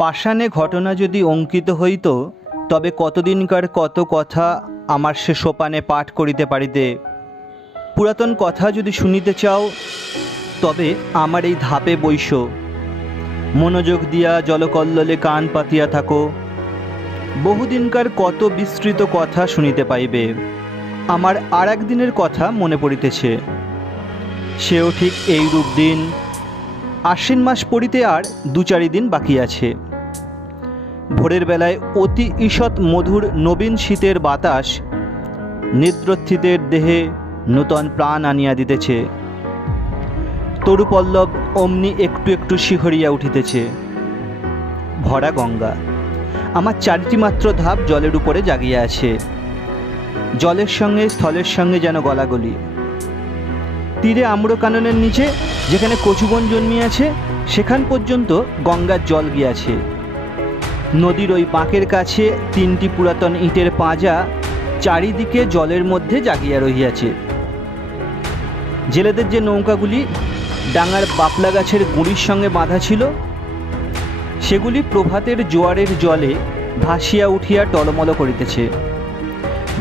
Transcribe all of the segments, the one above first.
পাষাণে ঘটনা যদি অঙ্কিত হইত, তবে কতদিনকার কত কথা আমার সে সোপানে পাঠ করিতে পারিতে। পুরাতন কথা যদি শুনিতে চাও, তবে আমার এই ধাপে বৈশ, মনোযোগ দিয়া জলকল্লোলে কান পাতিয়া থাকো। বহুদিনকার কত বিস্তৃত কথা শুনিতে পাইবে। আমার আর একদিনের কথা মনে পড়িতেছে, সেও ঠিক এইরূপ দিন। আশ্বিন মাস পড়িতে আর 2-4 দিন বাকি আছে। ভোরের বেলায় অতি ঈষৎ মধুর নবীন শীতের বাতাস নিদ্রোত্থিতের দেহে নূতন প্রাণ আনিয়া দিতেছে। তরুপল্লব অমনি একটু একটু শিহরিয়া উঠিতেছে। ভরা গঙ্গা, আমার 4টি মাত্র ধাপ জলের উপরে জাগিয়া আছে। জলের সঙ্গে স্থলের সঙ্গে যেন গলাগলি। তীরে আম্রকাননের নিচে যেখানে কচুবন জন্মিয়াছে, সেখান পর্যন্ত গঙ্গার জল গিয়াছে। নদীর ওই বাঁকের কাছে 3টি পুরাতন ইটের পাঁজা চারিদিকে জলের মধ্যে জাগিয়া রহিয়াছে। জেলেদের যে নৌকাগুলি ডাঙার বাপলা গাছের গুঁড়ির সঙ্গে বাঁধা ছিল, সেগুলি প্রভাতের জোয়ারের জলে ভাসিয়া উঠিয়া টলমল করিতেছে।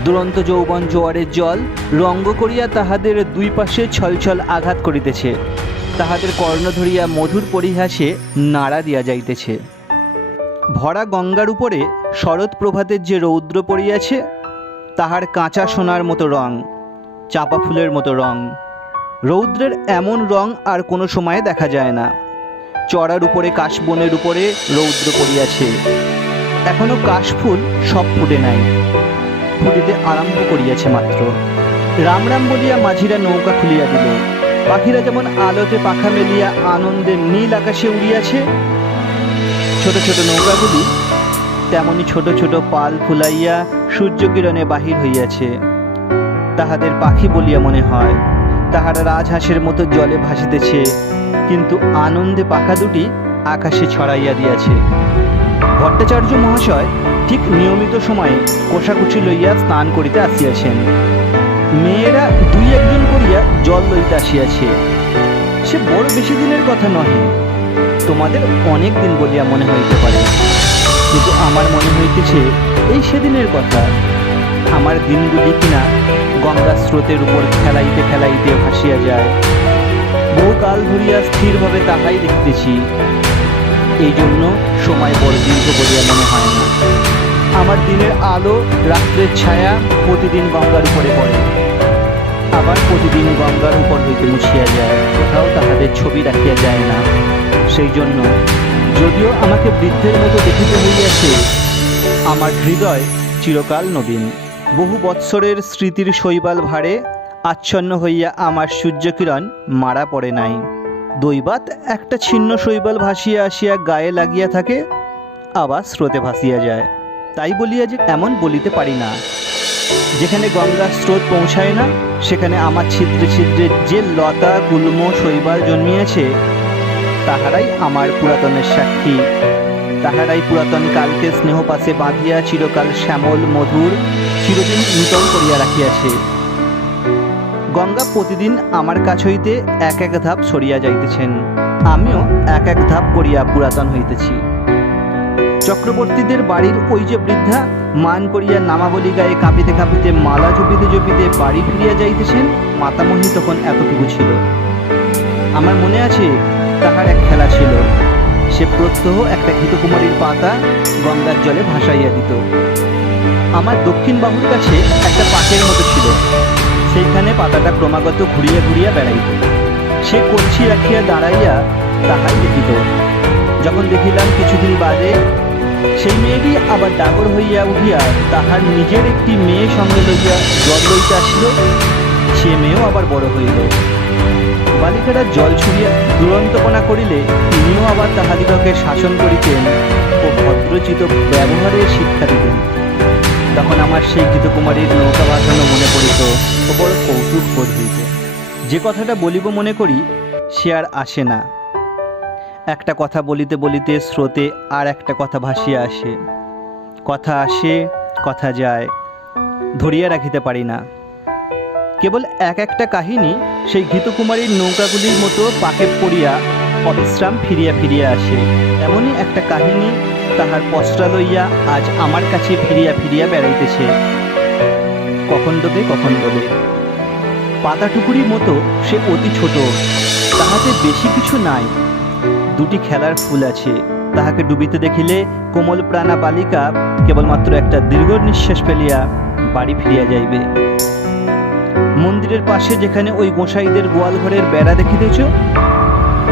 দুরন্ত যৌবন জোয়ারের জল রঙ্গ করিয়া তাহাদের দুই পাশে ছলছল আঘাত করিতেছে। তাহাদের কর্ণ ধরিয়া মধুর পরিহাসে নাড়া দিয়া যাইতেছে। ভরা গঙ্গার উপরে শরৎ প্রভাতের যে রৌদ্র পড়িয়াছে, তাহার কাঁচা সোনার মতো রং, চাঁপা ফুলের মতো রং। রৌদ্রের এমন রং আর কোনো সময়ে দেখা যায় না। চড়ার উপরে কাশবনের উপরে রৌদ্র পড়িয়াছে। এখনো কাশফুল সব ফুটে নাই, ফুটিতে আরম্ভ করিয়াছে মাত্র। রাম রাম বলিয়া মাঝিরা নৌকা খুলিয়া দিল। পাখিরা যেমন আলোতে পাখা মেলিয়া আনন্দে নীল আকাশে উড়িয়াছে, ছোট ছোট নৌকাগুলি তেমনি ছোট ছোট পাল ফুলাইয়া সূর্যকিরণে বাহির হইয়াছে। তাহাদের পাখি বলিয়া মনে হয়। তাহারা রাজহাঁসের মতো জলে ভাসিতেছে, কিন্তু আনন্দে পাখা দুটি আকাশে ছড়াইয়া দিয়াছে। ভট্টাচার্য মহাশয় ঠিক নিয়মিত সময়ে কোষাকুচি লইয়া স্নান করিতে আসিয়াছেন। মেয়েরা 2-1 করিয়া জল লইতে আসিয়াছে। সে বড় বেশি দিনের কথা নহে, তোমাদের অনেক দিন বলিয়া মনে হইতে পারে, কিন্তু আমার মনে হইতেছে এই সেদিনের কথা। আমার দিনগুলি কিনা গঙ্গা স্রোতের উপর খেলাইতে খেলাইতে ভাসিয়া যায়। বহুকাল ধরিয়া স্থিরভাবে তাহাই দেখিতেছি, এই জন্য সময় বড় দীর্ঘ বলিয়া মনে হয় না। আমার দিনের আলো রাত্রের ছায়া প্রতিদিন গঙ্গার উপরে পড়ে, আবার প্রতিদিন গঙ্গার উপর হইতে মুছিয়া যায়। কোথাও তাহাদের ছবি রাখিয়া যায় না। সেই জন্য যদিও আমাকে বৃদ্ধের মতো দেখিতে হইয়াছে, আমার হৃদয় চিরকাল নবীন। বহু বৎসরের স্মৃতির শৈবাল ভারে আচ্ছন্ন হইয়া আমার সূর্যকিরণ মারা পড়ে নাই। দৈবাত একটা ছিন্ন শৈবাল ভাসিয়া আসিয়া গায়ে লাগিয়া থাকে, আবার স্রোতে ভাসিয়া যায়। তাই বলিয়া যে এমন বলিতে পারি না, যেখানে গঙ্গার স্রোত পৌঁছায় না, সেখানে আমার ছিদ্রে ছিদ্রে যে লতা গুল্ম শৈবাল জন্মিয়াছে, তাহারাই আমার পুরাতনের সাক্ষী। তাহারাই পুরাতন কালকে স্নেহপাশে বাঁধিয়া চিরকাল শ্যামল মধুর চিরদিন নূতন করিয়া রাখিয়াছে। গঙ্গা প্রতিদিন আমার কাছ হইতে 1-1 ধাপ সরিয়া যাইতেছেন, আমিও 1-1 ধাপ করিয়া পুরাতন হইতেছি। চক্রবর্তীদের বাড়ির ওই যে বৃদ্ধা মান করিয়া নামাবলী গায়ে কাঁপিতে কাঁপিতে মালা জপিতে জপিতে বাড়ি ফিরিয়া যাইতেছেন, মাতামহী তখন এতটুকু ছিল। আমার মনে আছে তাহার এক খেলা ছিল। সে প্রত্যহ একটা ঘৃতকুমারীর পাতা গঙ্গার জলে ভাসাইয়া দিত। আমার দক্ষিণ বাহুর কাছে একটা পাকের মতো ছিল, সেইখানে পাতাটা ক্রমাগত ঘুরিয়া ঘুরিয়া বেড়াইত। সে কলসি রাখিয়া দাঁড়াইয়া তাহাই দেখিত। যখন দেখিলাম কিছুদিন বাদে সেই মেয়েটি আবার ডাগর হইয়া উঠিয়া তাহার নিজের একটি মেয়ে সঙ্গে লইয়া জল লইতে আসিল, সে মেয়েও আবার বড় হইল। বালিকারা জল ছুড়িয়া দুরন্তপনা করিলে তিনিও আবার তাহাদিগকে শাসন করিতেন ও ভদ্রচিত ব্যবহারের শিক্ষা দিতেন। তখন আমার সেই ঘৃতকুমারীর নৌকা ভাসানো মনে পড়িত ও বড় কৌতুক বোধ হইত। যে কথাটা বলিব মনে করি, সে আর আসে না। একটা কথা বলিতে বলিতে স্রোতে আর একটা কথা ভাসিয়া আসে। কথা আসে, কথা যায়, ধরিয়া রাখিতে পারি না। কেবল একটা কাহিনী সেই ঘৃতকুমারীর নৌকাগুলির মতো পাকে পড়িয়া অবিশ্রাম ফিরিয়া ফিরিয়া আসে। এমনই একটা কাহিনী তাহার পসরা লইয়া আজ আমার কাছে ফিরিয়া ফিরিয়া বেড়াইতেছে। কখন ডোবে পাতাটুকুরির মতো সে অতি ছোট, তাহাতে বেশি কিছু নাই। দুটি খেলার ফুল আছে, তাহাকে ডুবিতে দেখিলে কোমল প্রাণা বালিকা কেবলমাত্র একটা দীর্ঘ নিঃশ্বাস ফেলিয়া বাড়ি ফিরিয়া যাইবে। মন্দিরের পাশে যেখানে ওই গোসাইদের গোয়াল ঘরের বেড়া দেখিতেছ,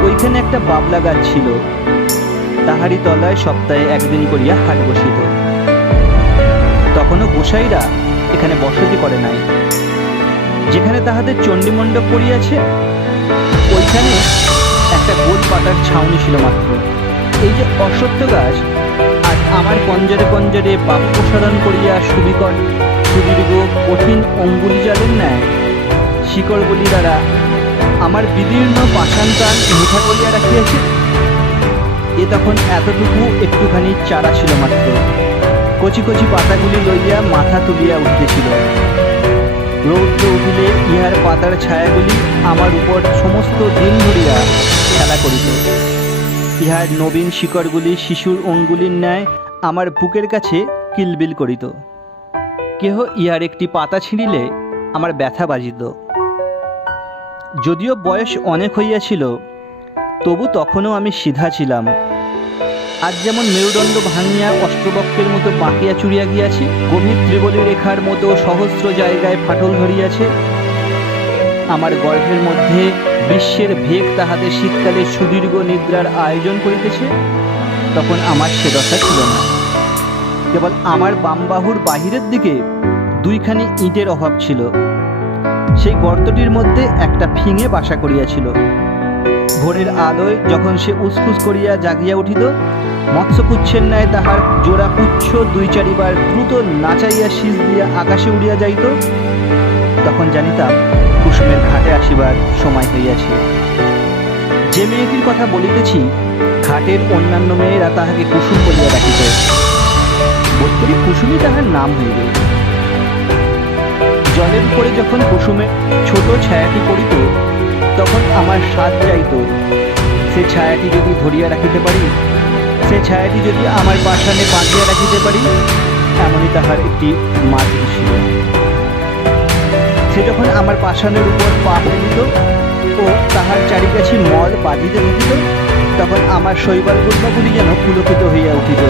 ওইখানে একটা বাবলা গাছ ছিল। তাহারই তলায় সপ্তাহে একদিন করিয়া হাট বসিত। তখনও গোসাইরা এখানে বসতি করে নাই। যেখানে তাহাদের চণ্ডীমণ্ডপ পড়িয়াছে, ওইখানে একটা গোল পাতার ছাউনি ছিল মাত্র। এই যে অশ্বত্থ গাছ আজ আমার পঞ্জরে পঞ্জরে বাপ প্রসারণ করিয়া সুবিকট সুদীর্ঘ কঠিন অঙ্গুলি জালের ন্যায় শিকড়গুলি দ্বারা আমার বিদীর্ণ পাষাণ প্রাণ মিঠা করিয়া রাখিয়াছে, এ তখন এতটুকু একটুখানি চারা ছিল মাত্র। কচি কচি পাতাগুলি লইয়া মাথা তুলিয়া উঠিতেছিল। রৌদ্র উঠিলে ইহার পাতার ছায়াগুলি আমার উপর সমস্ত দিন ধরিয়া খেলা করিত। ইহার নবীন শিকড়গুলি শিশুর অঙ্গুলির ন্যায় আমার বুকের কাছে কিলবিল করিত। কেহ ইহার একটি পাতা ছিঁড়িলে আমার ব্যথা বাজিত। যদিও বয়স অনেক হইয়াছিল, তবু তখনও আমি সিধা ছিলাম। আজ যেমন মেরুদণ্ড ভাঙিয়া অষ্টবক্ষের মতো বাঁকিয়া চুরিয়া গিয়াছে, গভীর ত্রিবলী রেখার মতো সহস্র জায়গায় ফাটল ধরিয়াছে, আমার গর্ভের মধ্যে বিশ্বের ভেগ তাহাদের শীতকালে সুদীর্ঘ নিদ্রার আয়োজন করিতেছে, তখন আমার সে দশা ছিল না। কেবল আমার বাম বাহুর বাহিরের দিকে দুইখানি ইটের অভাব ছিল। সেই গর্তটির মধ্যে একটা ফিঙে বাসা করিয়াছিল। ভোরের আলোয় যখন সে উসকুস করিয়া জাগিয়া উঠিত, মৎস্যপুচ্ছের ন্যায় তাহার জোড়া পুচ্ছ দুই চারিবার দ্রুত নাচাইয়া শীষ দিয়া আকাশে উড়িয়া যাইত, তখন জানিতাম কুসুমের ঘাটে আসিবার সময় হইয়াছে। যে মেয়েটির কথা বলিতেছি, ঘাটের অন্যান্য মেয়েরা তাহাকে কুসুম বলিয়া ডাকিত। বোধ করি কুসুমই তাহার নাম হইবে। জলের উপরে যখন কুসুমের ছোট ছায়াটি পড়িত, তখন আমার স্বাদ যাইত, সে ছায়াটি যদি ধরিয়া রাখিতে পারি, সে ছায়াটি যদি আমার পাষাণে বাঁধিয়া রাখিতে পারি, এমনই তাহার একটি মাধুরী ছিল। সে যখন আমার পাষাণের উপর পা ফেলিত ও তাহার চারিকাছি মল বাঁধিতে থাকিত, তখন আমার শৈবাল গুল্মাগুলি যেন পুলকিত হইয়া উঠিত।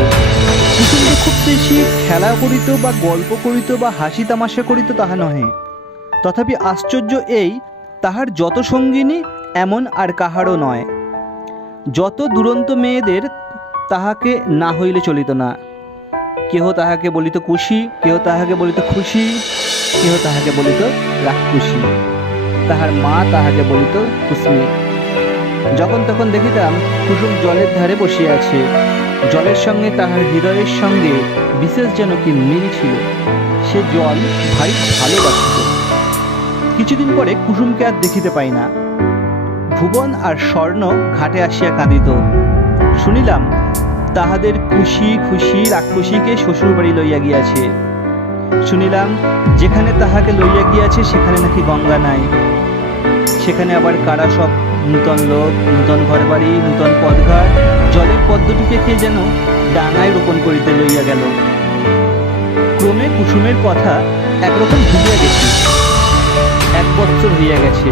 কুসুম যে খুব বেশি খেলা করিত বা গল্প করিত বা হাসি তামাশা করিত তাহা নহে। তথাপি আশ্চর্য এই, তাহার যত সঙ্গিনী এমন আর কাহারও নয়। যত দুরন্ত মেয়েদের তাহাকে না হইলে চলিত না। কেহ তাহাকে বলিত কুশি, কেহ তাহাকে বলিত খুশি, কেহ তাহাকে বলিত রাক্ষুসী, তাহার মা তাহাকে বলিত কুসমি। যখন তখন দেখিতাম কুসুম জলের ধারে বসিয়া আছে। জলের সঙ্গে তাহার হৃদয়ের সঙ্গে বিশেষ যেন কি মিল ছিল। সে জল ভারী ভালোবাসিত। কিছুদিন পরে কুসুমকে আর দেখিতে পাই না। ভুবন আর স্বর্ণ ঘাটে আসিয়া কাঁদিত। শুনিলাম তাহাদের খুশি খুশি রাক্ষসীকে শ্বশুর বাড়ি লইয়া গিয়াছে। শুনিলাম যেখানে তাহাকে লইয়া গিয়াছে সেখানে নাকি গঙ্গা নাই। সেখানে আবার কারা সব নূতন লোক, নূতন ঘরবাড়ি, নূতন পথঘাট, জলের পদ্মটিকে কে যেন ডাঙায় রোপণ করিতে লইয়া গেল। ক্রমে কুসুমের কথা একরকম ভুলিয়া গেছি। 1 বৎসর হইয়া গেছে।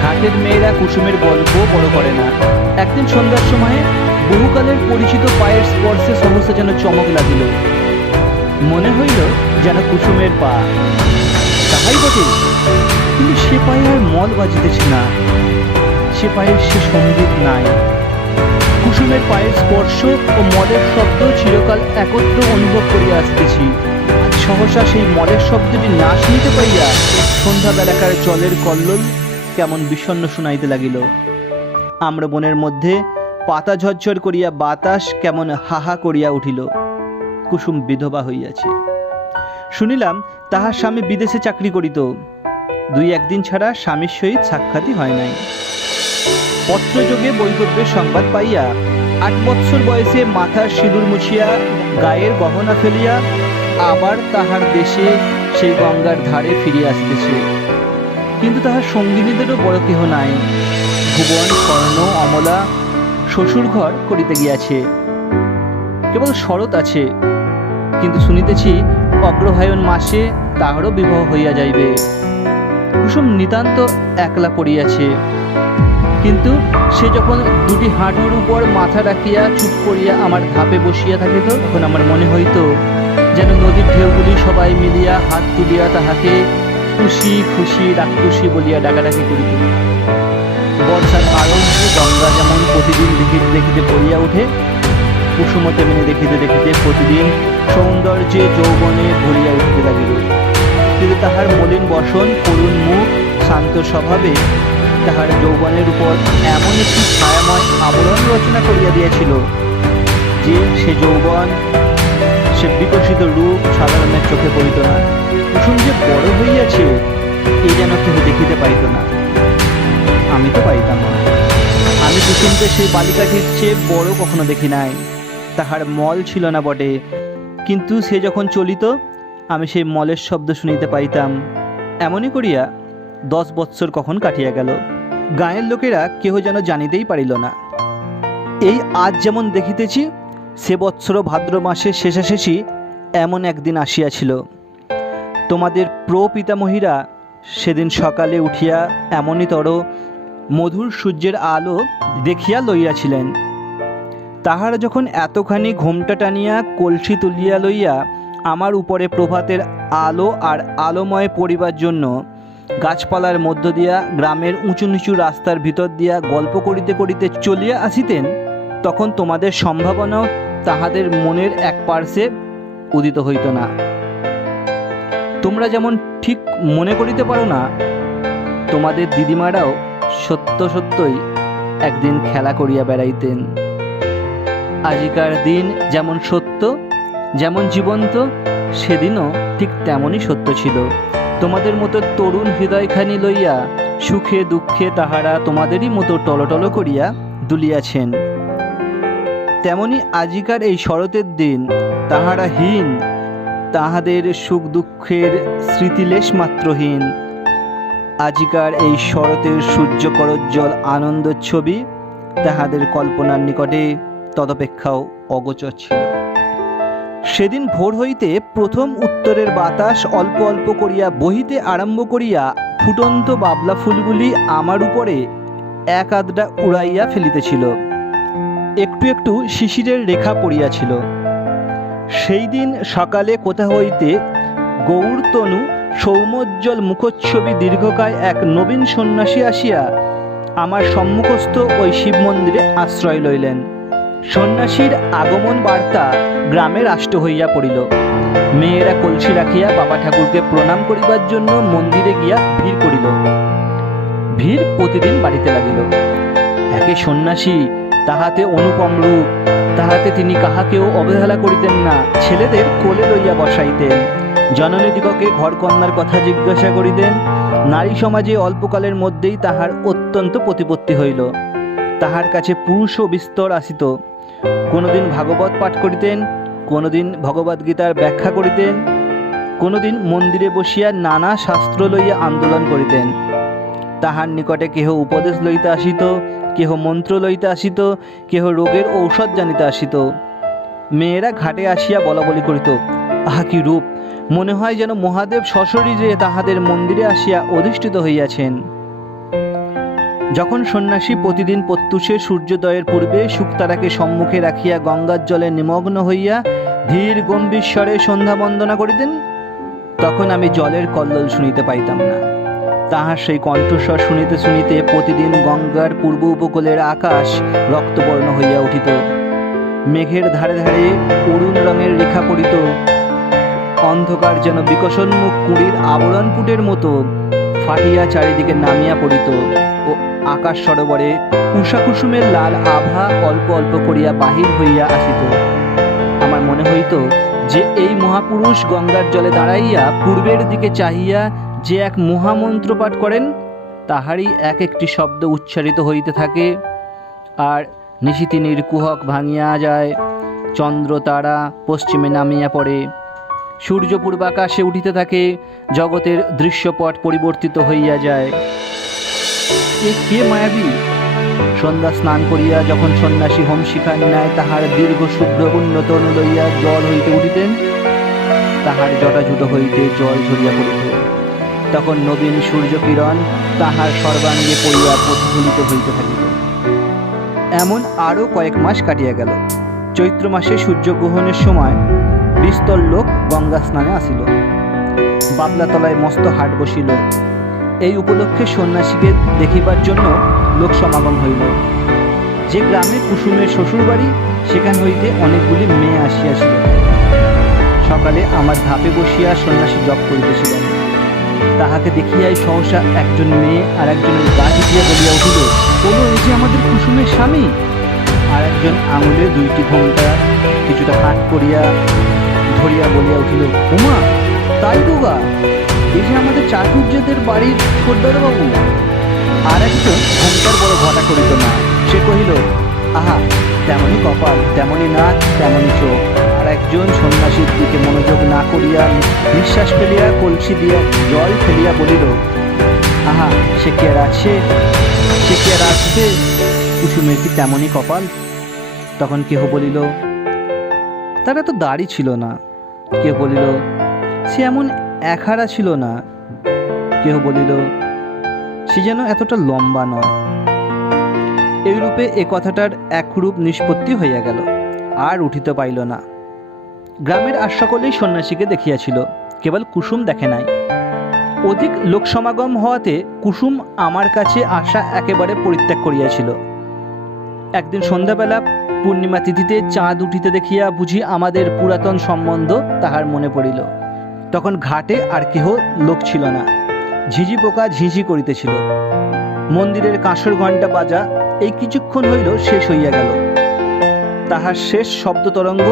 ঘাটের মেয়েরা কুসুমের গল্প বড় করে না। একদিন সন্ধ্যার সময়ে বহুকালের পরিচিত পায়ের স্পর্শে সহসা যেন চমক লাগিল। মনে হইল যেন কুসুমের পা। তাহাই বটে, কিন্তু সে পায়ে আর মল বাজিতেছে না। সে পায়ের সে সঙ্গীত নাই। কুসুমের পায়ের স্পর্শ ও মলের শব্দ চিরকাল একত্র অনুভব করিয়া আসতেছি। আজ সহসা সেই মলের শব্দটি না শুনিতে পাইয়া সন্ধ্যাবেলাকার জলের কল্লোল কেমন বিষণ্ণ শুনাইতে লাগিল। আম্র বনের মধ্যে পাতা ঝরঝর করিয়া বাতাস কেমন হাহা করিয়া উঠিল। কুসুম বিধবা হইয়াছে। শুনিলাম তাহার স্বামী বিদেশে চাকরি করিত। 2-1 দিন ছাড়া স্বামীর সহিত সাক্ষাৎই হয় নাই। পত্রযোগে বৈধব্যের সংবাদ পাইয়া 8 বৎসর বয়সে মাথার সিঁদুর মুছিয়া গায়ের গহনা ফেলিয়া আবার তাহার দেশে সেই গঙ্গার ধারে ফিরিয়া আসিতেছে। কিন্তু তাহার সঙ্গিনীদেরও বড় কেহ নাই। ভুবন, স্বর্ণ, অমলা শ্বশুর ঘর করিতে গিয়াছে। কেবল শরৎ আছে, কিন্তু শুনিতেছি অগ্রহায়ণ মাসে তাহারও বিবাহ হইয়া যাইবে। কুসুম নিতান্ত একলা পড়িয়াছে, কিন্তু সে যখন দুটি হাঁটুর উপর মাথা রাখিয়া চুপ করিয়া আমার ধাপে বসিয়া থাকিত, তখন আমার মনে হইত যেন নদীর ঢেউগুলি সবাই মিলিয়া হাত তুলিয়া তাহাকে খুশি খুশি রাক্ষসী বলিয়া ডাকাডাকি করিত। বর্ষার আরম্ভে গঙ্গা যেমন প্রতিদিন দেখিতে দেখিতে পড়িয়া ওঠে, কুসুম তেমনি দেখিতে দেখিতে প্রতিদিন সৌন্দর্যে যৌবনে ভরিয়া উঠিতে লাগিল। কিন্তু তাহার মলিন বসন, করুণ মুখ, শান্ত স্বভাবে তাহার যৌবনের উপর এমন একটি ছায়াময় আবরণ রচনা করিয়া দিয়াছিল যে সে যৌবন, সে বিকশিত রূপ সাধারণের চোখে পড়িত না। কুসুম যে বড় হইয়াছে এ যেন কেউ দেখিতে পাইত না। আমি তো পাইতাম না। আমি কুসুমকে সেই বালিকাটির চেয়ে বড় কখনো দেখি নাই। তাহার মল ছিল না বটে, কিন্তু সে যখন চলিত আমি সেই মলের শব্দ শুনিতে পাইতাম। এমনই করিয়া 10 বৎসর কখন কাটিয়া গেল, গাঁয়ের লোকেরা কেহ যেন জানিতেই পারিল না। এই আজ যেমন দেখিতেছি, সে বৎসর ভাদ্র মাসের শেষাশেষি এমন একদিন আসিয়াছিল। তোমাদের প্রপিতামহীরা সেদিন সকালে উঠিয়া এমনিতর মধুর সূর্যের আলো দেখিয়া লইয়াছিলেন। তাহারা যখন এতখানি ঘোমটা টানিয়া কলসি তুলিয়া লইয়া আমার উপরে প্রভাতের আলো আর আলোময় পড়িবার জন্য গাছপালার মধ্য দিয়া গ্রামের উঁচু নিচু রাস্তার ভিতর দিয়া গল্প করিতে করিতে চলিয়া আসিতেন, তখন তোমাদের সম্ভাবনাও তাহাদের মনের এক পার্শ্বে উদিত হইত না। তোমরা যেমন ঠিক মনে করিতে পারো না, তোমাদের দিদিমারাও সত্য সত্যই একদিন খেলা করিয়া বেড়াইতেন। আজিকার দিন যেমন সত্য, যেমন জীবন্ত, সেদিনও ঠিক তেমনই সত্য ছিল। তোমাদের মতো তরুণ হৃদয়খানি লইয়া সুখে দুঃখে তাহারা তোমাদেরই মতো টলটল করিয়া দুলিয়াছেন। তেমনি আজিকার এই শরতের দিন তাহারা হীন, তাহাদের সুখ দুঃখের স্মৃতিলেশ মাত্রহীন। আজিকার এই শরতের সূর্যকরোজ্জ্বল আনন্দ ছবি তাহাদের কল্পনার নিকটে তদপেক্ষাও অগোচর ছিল। সেদিন ভোর হইতে প্রথম উত্তরের বাতাস অল্প অল্প করিয়া বহিতে আরম্ভ করিয়া ফুটন্ত বাবলা ফুলগুলি আমার উপরে এক আধটা উড়াইয়া ফেলিতেছিল। একটু একটু শিশিরের রেখা পড়িয়াছিল। সেই দিন সকালে কোথা হইতে গৌরতনু সৌমোজ্জ্বল মুখচ্ছবি দীর্ঘকায় এক নবীন সন্ন্যাসী আসিয়া আমার সম্মুখস্থ ওই শিব মন্দিরে আশ্রয় লইলেন। সন্ন্যাসীর আগমন বার্তা গ্রামে রাষ্ট্র হইয়া পড়িল। মেয়েরা কলসি রাখিয়া বাবা ঠাকুরকে প্রণাম করিবার জন্য মন্দিরে গিয়া ভিড় করিল। ভিড় প্রতিদিন বাড়িতে লাগিল। একে সন্ন্যাসী, তাহাতে অনুপম রূপ, তাহাতে তিনি কাহাকেও অবহেলা করিতেন না। ছেলেদের কোলে লইয়া বসাইতেন, জননীদিগকে ঘরকন্যার কথা জিজ্ঞাসা করিতেন। নারী সমাজে অল্পকালের মধ্যেই তাহার অত্যন্ত প্রতিপত্তি হইল। তাহার কাছে পুরুষ ও বিস্তর আসিত। কোনোদিন ভাগবত পাঠ করিতেন, কোনোদিন ভগবদ্গীতার ব্যাখ্যা করিতেন, কোনোদিন মন্দিরে বসিয়া নানা শাস্ত্র লইয়া আন্দোলন করিতেন। তাহার নিকটে কেহ উপদেশ লইতে আসিত, কেহ মন্ত্র লইতে আসিত, কেহ রোগের ঔষধ জানিতে আসিত। মেয়েরা ঘাটে আসিয়া বলাবলি করিত, আহা কি রূপ! মনে হয় যেন মহাদেব সশরীরে তাহাদের মন্দিরে আসিয়া অধিষ্ঠিত হইয়াছেন। যখন সন্ন্যাসী প্রতিদিন প্রত্যুষে সূর্যোদয়ের পূর্বে শুকতারাকে সম্মুখে রাখিয়া গঙ্গার জলে নিমগ্ন হইয়া ধীর গম্ভীর স্বরে সন্ধ্যা বন্দনা করিতেন, তখন আমি জলের কল্লোল শুনিতে পাইতাম না। তাহার সেই কণ্ঠস্বর শুনিতে শুনিতে প্রতিদিন গঙ্গার পূর্ব উপকূলের আকাশ রক্তবর্ণ হইয়া উঠিত। মেঘের ধারে ধারে অরুণ রঙের রেখা পড়িত। অন্ধকার যেন বিকশোন্মুখ কুঁড়ির আবরণপুটের মতো ফাটিয়া চারিদিকে নামিয়া পড়িত ও আকাশ সরোবরে উষাকুসুমের লাল আভা অল্প অল্প করিয়া বাহির হইয়া আসিত। আমার মনে হইত যে এই মহাপুরুষ গঙ্গার জলে দাঁড়াইয়া পূর্বের দিকে চাহিয়া যে এক মহামন্ত্র পাঠ করেন, তাহারই এক একটি শব্দ উচ্চারিত হইতে থাকে, আর নিশিতিনীর কুহক ভাঙিয়া যায়, চন্দ্র তারা পশ্চিমে নামিয়া পড়ে, সূর্য পূর্বাকাশে উঠিতে থাকে, জগতের দৃশ্যপট পরিবর্তিত হইয়া যায়। এ কে মায়াবী, সন্ধ্যা স্নান করিয়া যখন সন্ন্যাসী হোমশিখার ন্যায় তাহার দীর্ঘ শুভ্র উন্নত লইয়া জল হইতে উঠিতেন, তাহার জটাজুট হইতে জল ঝরিয়া পড়িত। তখন নবীন সূর্যকিরণ তাহার সর্বাঙ্গে পড়িয়া প্রতিফলিত হইতে থাকিত। এমন আরও কয়েক মাস কাটিয়া গেল। চৈত্র মাসে সূর্যগ্রহণের সময় বিস্তর লোক গঙ্গা স্নানে আসিল। বাবলাতলায় মস্ত হাট বসিল। এই উপলক্ষে সন্ন্যাসীকে দেখিবার জন্য লোক সমাগম হইল। যে গ্রামে কুসুমের শ্বশুরবাড়ি, সেখান হইতে অনেকগুলি মেয়ে আসিয়াছিল। সকালে আমার ধাপে বসিয়া সন্ন্যাসী জপ করিতেছিলেন। তাহাকে দেখিয়াই সহসা একজন মেয়ে আর একজনের গা টিপিয়া বলিয়া উঠিল, বলো, এই যে আমাদের কুসুমের স্বামী। আর একজন আঙুলে 2টি ঘোমটা কিছুটা ফাঁক করিয়া ধরিয়া বলিয়া উঠিল, উমা, তাই তো গা, এই যে আমাদের চাটুর্যদের বাড়ির সর্দারবাবু। আর একজন ঘোমটার বড় ঘটা করিত না, সে কহিল, আহা, তেমনই কপাল, তেমনই নাক, তেমনই চোখ। আর একজন সন্ন্যাসীর দিকে মনোযোগ না করিয়া নিঃশ্বাস ফেলিয়া কলসি দিয়া জল ফেলিয়া বলিল, আহা, সে কি আর আছে, সে কি আর আসবে, কুসুমের কি তেমনই কপাল। তখন কেহ বলিল, তার এত দাড়ি ছিল না। কেহ বলিল, সে এমন একহারা ছিল না। কেহ বলিল, সে যেন এতটা লম্বা নয়। এইরূপে এ কথাটার একরূপ নিষ্পত্তি হইয়া গেল, আর উঠিতে পাইল না। গ্রামের আর সকলেই সন্ন্যাসীকে দেখিয়াছিল, কেবল কুসুম দেখে নাই। অধিক লোক সমাগম হওয়াতে কুসুম আমার কাছে আসা একেবারে পরিত্যাগ করিয়াছিল। একদিন সন্ধ্যাবেলা পূর্ণিমা তিথিতে চাঁদ উঠিতে দেখিয়া বুঝি আমাদের পুরাতন সম্বন্ধ তাহার মনে পড়িল। তখন ঘাটে আর কেহ লোক ছিল না। ঝিঝি পোকা ঝিঝি করিতেছিল। মন্দিরের কাঁসর ঘণ্টা বাজা এই কিছুক্ষণ হইল শেষ হইয়া গেল। তাহার শেষ শব্দ তরঙ্গ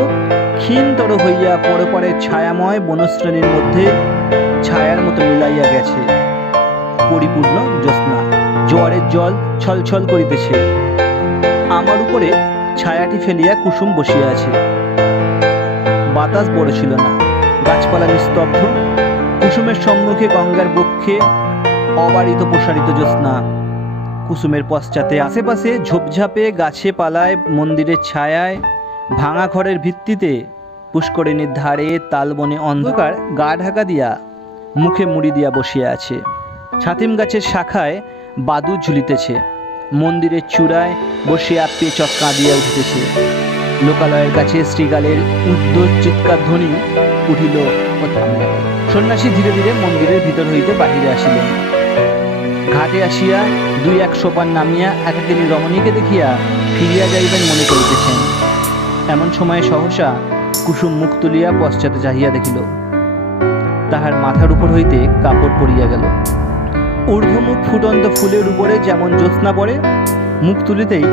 ক্ষীণতর হইয়া পরে পরে ছায়াময় বনশ্রেণীর মধ্যে ছায়ার মতো মিলাইয়া গেছে। পরিপূর্ণ জ্যোৎস্না, জোয়ারের জল ছলছল করিতেছে। আমার উপরে ছায়াটি ফেলিয়া কুসুম বসিয়া আছে। বাতাস বড় ছিল না, গাছপালা নিস্তব্ধ। কুসুমের সম্মুখে গঙ্গার বক্ষে অবারিত প্রসারিত জ্যোৎস্না। কুসুমের পশ্চাতে আশেপাশে ঝোপঝাপে গাছে পালায়, মন্দিরের ছায়ায়, ভাঙা ঘরের ভিত্তিতে, পুষ্করিণীর ধারে তালবনে অন্ধকার গা ঢাকা দিয়া মুখে মুড়ি দিয়া বসিয়া আছে। ছাতিম গাছের শাখায় বাদু ঝুলিতেছে। মন্দিরের চূড়ায় বসিয়া পেচক কাঁদিয়া উঠিতেছে। লোকালয়ের কাছে শ্রীগালের উদ্যোগ চিৎকার ধ্বনি উঠিল ও থামিল। সন্ন্যাসী ধীরে ধীরে মন্দিরের ভিতর হইতে বাহিরে আসিলেন। ঘাটে আসিয়া 2-1 সোপান নামিয়া একাকিনী রমণীকে দেখিয়া ফিরিয়া যাইবেন মনে করিতেছেন। এমন সময়ে সহসা কুসুম মুখ তুলিয়া পশ্চাতে চাহিয়া দেখিল, তাহার মাথার উপর হইতে কাপড় পড়িয়া গেল। ঊর্ধ্বমুখ ফুটন্ত ফুলের উপরে যেমন জ্যোৎস্না পড়ে, মুখ তুলিতেই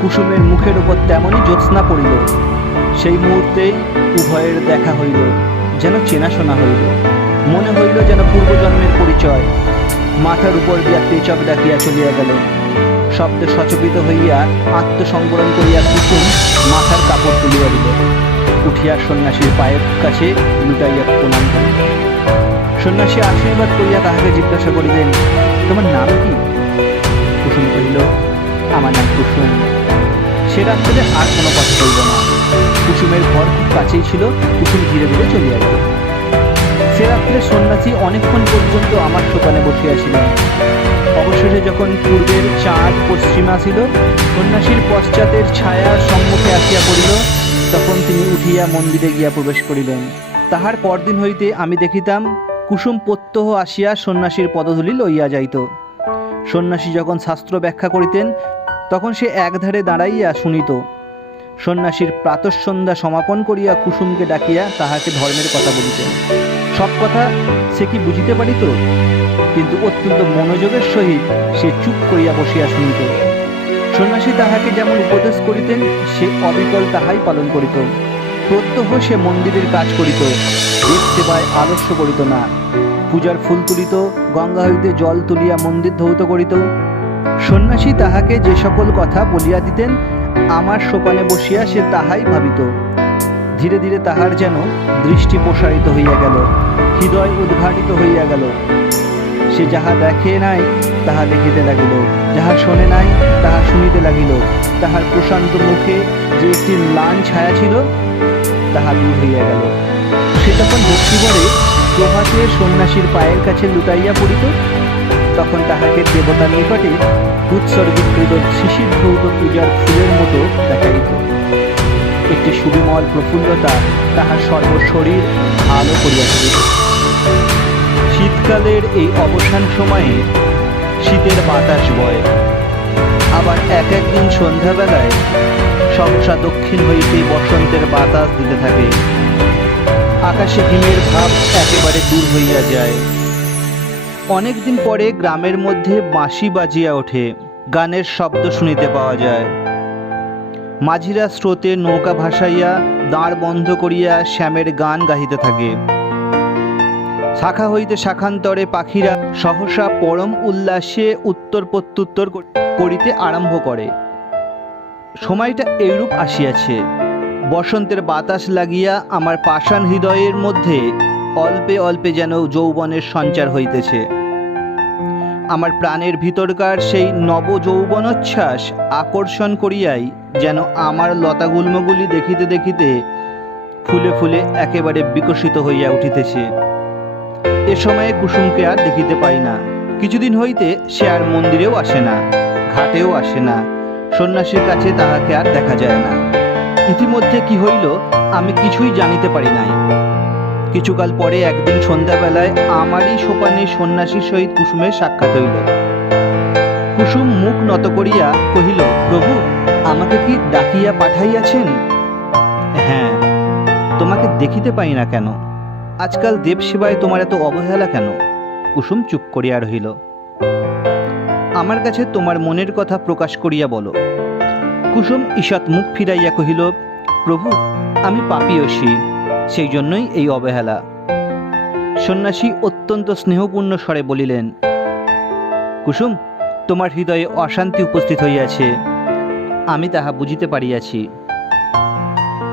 কুসুমের মুখের উপর তেমনই জ্যোৎস্না পড়িল। সেই মুহূর্তেই উভয়ের দেখা হইল, যেন চেনাশোনা হইল। মনে হইল যেন পূর্বজন্মের পরিচয়। মাথার উপর দিয়া পেচক ডাকিয়া চলিয়া গেল। শব্দে সচকিত হইয়া আত্মসংবরণ করিয়া কুসুম মাথার কাপড় তুলিয়া দিল। উঠিয়া সন্ন্যাসীর পায়ের কাছে লুটাইয়া প্রণাম করিল। সন্ন্যাসী আশীর্বাদ করিয়া তাহাকে জিজ্ঞাসা করিলেন, তোমার নাম কি? কুসুম কহিল, আমার নাম কুসুম। সে রাত্রে আর কোনো কথা কইল না। কুসুমের ঘর খুব কাছেই ছিল। কুসুম ধীরে ধীরে চলিয়া গেল। সে রাত্রে সন্ন্যাসী অনেকক্ষণ পর্যন্ত আমার সোপানে বসিয়াছিলেন। অবশেষে যখন পূর্বের চাঁদ পশ্চিমে আসিল, সন্ন্যাসীর পশ্চাতের ছায়া সম্মুখে আসিয়া পড়িল, তখন তিনি উঠিয়া মন্দিরে গিয়া প্রবেশ করিলেন। তাহার পরদিন হইতে আমি দেখিতাম কুসুম প্রত্যহ আসিয়া সন্ন্যাসীর পদধূলি লইয়া যাইত। সন্ন্যাসী যখন শাস্ত্র ব্যাখ্যা করিতেন, তখন সে একধারে দাঁড়াইয়া শুনিত। সন্ন্যাসীর প্রাতঃসন্ধ্যা সমাপন করিয়া কুসুমকে ডাকিয়া তাহাকে ধর্মের কথা বলিতেন। সব কথা সে কি বুঝিতে পারিত, কিন্তু অত্যন্ত মনোযোগের সহিত সে চুপ করিয়া বসিয়া শুনিত। সন্ন্যাসী তাহাকে যেমন উপদেশ করিতেন, সে অবিকল তাহাই পালন করিত। প্রত্যহ সে মন্দিরের কাজ করিত, দেব সেবায় আলস্য করিত না। পূজার ফুল তুলিত, গঙ্গা হইতে জল তুলিয়া মন্দির ধৌত করিত। সন্ন্যাসী তাহাকে যে সকল কথা বলিয়া দিতেন, আমার সোপানে বসিয়া সে তাহাই ভাবিত। ধীরে ধীরে তাহার যেন দৃষ্টি প্রসারিত হইয়া গেল, হৃদয় উদ্ঘাটিত হইয়া গেল। সে সে যাহা দেখে নাই তাহা দেখিতে লাগিল, যাহা শোনে নাই তাহা শুনিতে লাগিল। তাহার প্রশান্ত মুখে যে একটি ম্লান ছায়া ছিল তাহা দূর হইয়া গেল। সে যখন ভক্তিভরে প্রভাতে সন্ন্যাসীর পায়ের কাছে লুটাইয়া পড়িত, তখন তাহাকে দেবতার নিকটে উৎসর্গীকৃত শিশিরধৌত পূজার ফুলের মতো দেখাইত। একটি সুবিমল প্রফুল্লতা তাহার সর্বশরীর আলো করিয়া তুলিত। শীতকালের এই অবসান সময়ে শীতের বাতাস বয়, আবার এক একদিন সন্ধ্যাবেলায় সহসা দক্ষিণ হইতে বসন্তের বাতাস দিতে থাকে। আকাশে হিমের ভাব একেবারে দূর হইয়া যায়। অনেকদিন পরে গ্রামের মধ্যে বাঁশি বাজিয়া ওঠে, গানের শব্দ শুনিতে পাওয়া যায়। মাঝিরা স্রোতে নৌকা ভাসাইয়া দাঁড় বন্ধ করিয়া শ্যামের গান গাহিতে থাকে। শাখা হইতে শাখান্তরে পাখিরা সহসা পরম উল্লাসে উত্তর প্রত্যুত্তর করিতে আরম্ভ করে। সময়টা এইরূপ আসিয়াছে, বসন্তের বাতাস লাগিয়া আমার পাষাণ হৃদয়ের মধ্যে অল্পে অল্পে যেন যৌবনের সঞ্চার হইতেছে। আমার প্রাণের ভিতরকার সেই নব যৌবনোচ্ছ্বাস আকর্ষণ করিয়াই যেন আমার লতাগুল্মগুলি দেখিতে দেখিতে ফুলে ফুলে একেবারে বিকশিত হইয়া উঠিতেছে। এ সময়ে কুসুমকে আর দেখিতে পাই না। কিছুদিন হইতে সে আর মন্দিরেও আসে না, ঘাটেও আসে না, সন্ন্যাসীর কাছে তাহাকে আর দেখা যায় না। ইতিমধ্যে কি হইল আমি কিছুই জানিতে পারি নাই। কিছুকাল পরে একদিন সন্ধ্যাবেলায় আমারই সোপানে সন্ন্যাসীর সহিত কুসুমের সাক্ষাৎ হইল। কুসুম মুখ নত করিয়া কহিল, প্রভু, আমাকে কি ডাকিয়া পাঠাইয়াছেন? হ্যাঁ, তোমাকে দেখিতে পাই না কেন? আজকাল দেবসেবায় তোমার এত অবহেলা কেন? কুসুম চুপ করিয়া রহিল। আমার কাছে তোমার মনের কথা প্রকাশ করিয়া বলো। কুসুম ঈষৎ মুখ ফিরাইয়া কহিল, প্রভু, আমি পাপীয়সী, সেই জন্যই এই অবহেলা। সন্ন্যাসী অত্যন্ত স্নেহপূর্ণ স্বরে বলিলেন, কুসুম, তোমার হৃদয়ে অশান্তি উপস্থিত হইয়াছে, আমি তাহা বুঝিতে পারিয়াছি।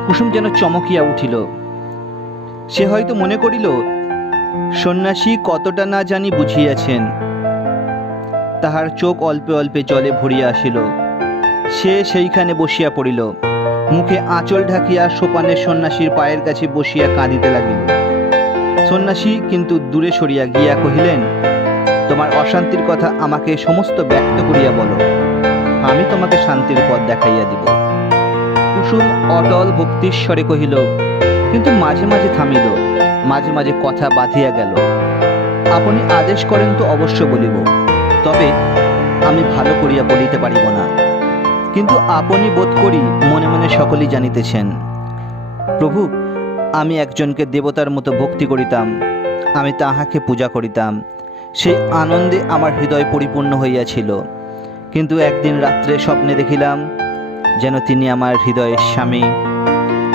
কুসুম যেন চমকিয়া উঠিল। সে হয়তো মনে করিল সন্ন্যাসী কতটা না জানি বুঝিয়াছেন। তাহার চোখ অল্পে অল্পে জলে ভরিয়া আসিল। সে সেইখানে বসিয়া পড়িল, মুখে আঁচল ঢাকিয়া সোপানে সন্ন্যাসীর পায়ের কাছে বসিয়া কাঁদিতে লাগিল। সন্ন্যাসী কিন্তু দূরে সরিয়া গিয়া কহিলেন, তোমার অশান্তির কথা আমাকে সমস্ত ব্যক্ত করিয়া বলো, আমি তোমাকে শান্তির পথ দেখাইয়া দিব। কুসুম অটল ভক্তিস্বরে কহিল, কিন্তু মাঝে মাঝে থামিল, মাঝে মাঝে কথা বাঁধিয়া গেল। আপনি আদেশ করেন তো অবশ্য বলিব, তবে আমি ভালো করিয়া বলিতে পারিব না। কিন্তু আপনি বোধ করি মনে মনে সকলেই জানিতেছেন। প্রভু, আমি একজনকে দেবতার মতো ভক্তি করিতাম, আমি তাহাকে পূজা করিতাম, সেই আনন্দে আমার হৃদয় পরিপূর্ণ হইয়াছিল। কিন্তু একদিন রাত্রে স্বপ্নে দেখিলাম যেন তিনি আমার হৃদয়ের স্বামী।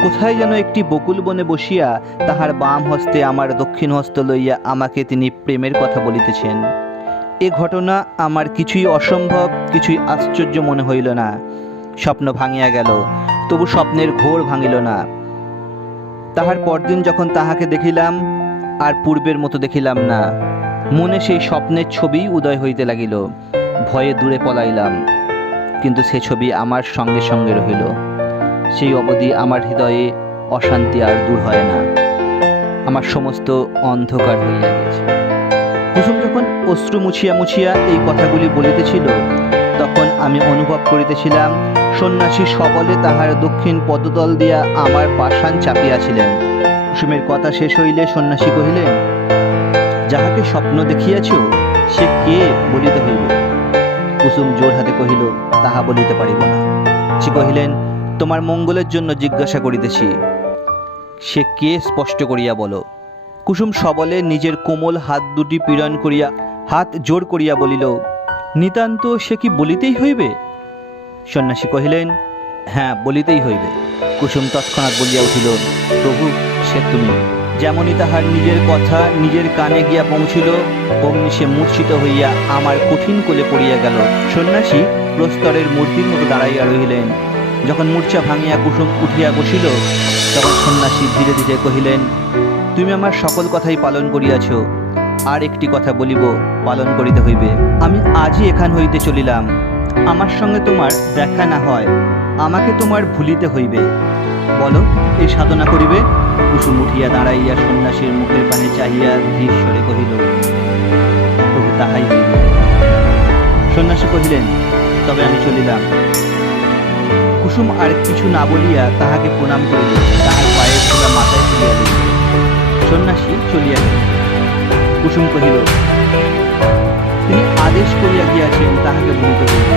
কোথায় যেন একটি বকুল বনে বসিয়া তাহার বাম হস্তে আমার দক্ষিণ হস্ত লইয়া আমাকে তিনি প্রেমের কথা বলিতেছেন। এ ঘটনা আমার কিছুই অসম্ভব, কিছুই আশ্চর্য মনে হইল না। স্বপ্ন ভাঙিয়া গেল, তবু স্বপ্নের ঘোর ভাঙিল না। তাহার পরদিন যখন তাহাকে দেখিলাম, আর পূর্বের মতো দেখিলাম না। মনে সেই স্বপ্নের ছবি উদয় হইতে লাগিল। ভয়ে দূরে পলাইলাম, কিন্তু সে ছবি আমার সঙ্গে সঙ্গে রহিল। সেই অবধি আমার হৃদয়ে অশান্তি আর দূর হয় না। আমার সমস্ত অন্ধকার হইয়া গেছে। কুসুম যখন অশ্রু মুছিয়া মুছিয়া এই কথাগুলি বলিতেছিল, তখন আমি অনুভব করিতেছিলাম সন্ন্যাসী সবলে তাহার দক্ষিণ পদতল দিয়া আমার পাষাণ চাপিয়াছিলেন। কুসুমের কথা শেষ হইলে সন্ন্যাসী কহিলেন, যাহাকে স্বপ্ন দেখিয়াছ সে কে বলিতে হইবে। কুসুম জোর হাতে কহিল, তাহা বলিতে পারিব না। সে কহিলেন, তোমার মঙ্গলের জন্য জিজ্ঞাসা করিতেছি, সে কে স্পষ্ট করিয়া বলো। কুসুম সবলে নিজের কোমল হাত দুটি পীড়ন করিয়া হাত জোর করিয়া বলিল, নিতান্ত সে কি বলিতেই হইবে? সন্ন্যাসী কহিলেন, হ্যাঁ, বলিতেই হইবে। কুসুম তৎক্ষণাৎ বলিয়া উঠিল, প্রভু, সে তুমি। যেমনই তাহার নিজের কথা নিজের কানে গিয়া পৌঁছিল, অমনি সে মূর্ছিত হইয়া আমার কঠিন কোলে পড়িয়া গেল। সন্ন্যাসী প্রস্তরের মূর্তির মতো দাঁড়াইয়া রহিলেন। যখন মূর্ছা ভাঙিয়া কুসুম উঠিয়া বসিল, তখন সন্ন্যাসী ধীরে ধীরে কহিলেন, তুমি আমার সকল কথাই পালন করিয়াছ, আর একটি কথা বলিব, পালন করিতে হইবে। আমি আজই এখান হইতে চলিলাম, আমার সঙ্গে তোমার দেখা না হয়, আমাকে তোমার ভুলিতে হইবে। বলো, এই সাধনা করিবে? কুসুম উঠিয়া দাঁড়াইয়া সন্ন্যাসীর মুখের পানে চাহিয়া ধীর স্বরে কহিল, প্রভু তাহাই হইবে। সন্ন্যাসী কহিলেন, তবে আমি চলিলাম। কুসুম আর কিছু না বলিয়া তাহাকে প্রণাম করিল, তাহার পায়ের ধুলা মাথায় তুলিয়া দিল। সন্ন্যাসী চলিয়া গেল। কুসুম কহিল, তিনি আদেশ করিয়া গিয়াছেন তাহাকে ভুলিতে হইবে।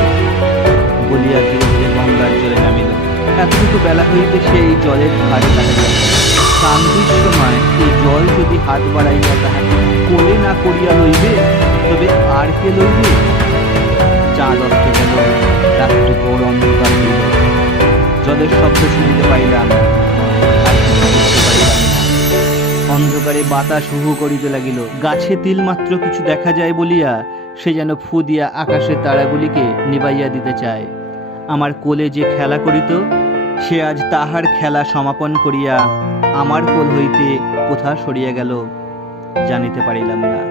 বলিয়া ধীরে ধীরে গঙ্গার জলে নামিল। এতটুকু বেলা হইতে সে এই জলের ধারে দাঁড়াইয়া। সন্ধির সময় এই জল যদি হাত বাড়াইয়া তাহাকে কোলে না করিয়া লইবে, তবে আর কে লইবে? চাঁদ অস্ত গেল, রাত্রি ঘোর অন্ধকার হইল। জলের শব্দ শুনিতে পাইলাম, আর কিছু বুঝতে পারিলাম না। অন্ধকারে বাতাস হু হু করিতে লাগিল। গাছে তিলমাত্র কিছু দেখা যায় বলিয়া সে যেন ফু দিয়া আকাশের তারাগুলিকে নিবাইয়া দিতে চায়। আমার কোলে যে খেলা করিত, সে আজ তাহার খেলা সমাপন করিয়া আমার কোল হইতে কোথা সরিয়া গেল জানিতে পারিলাম না।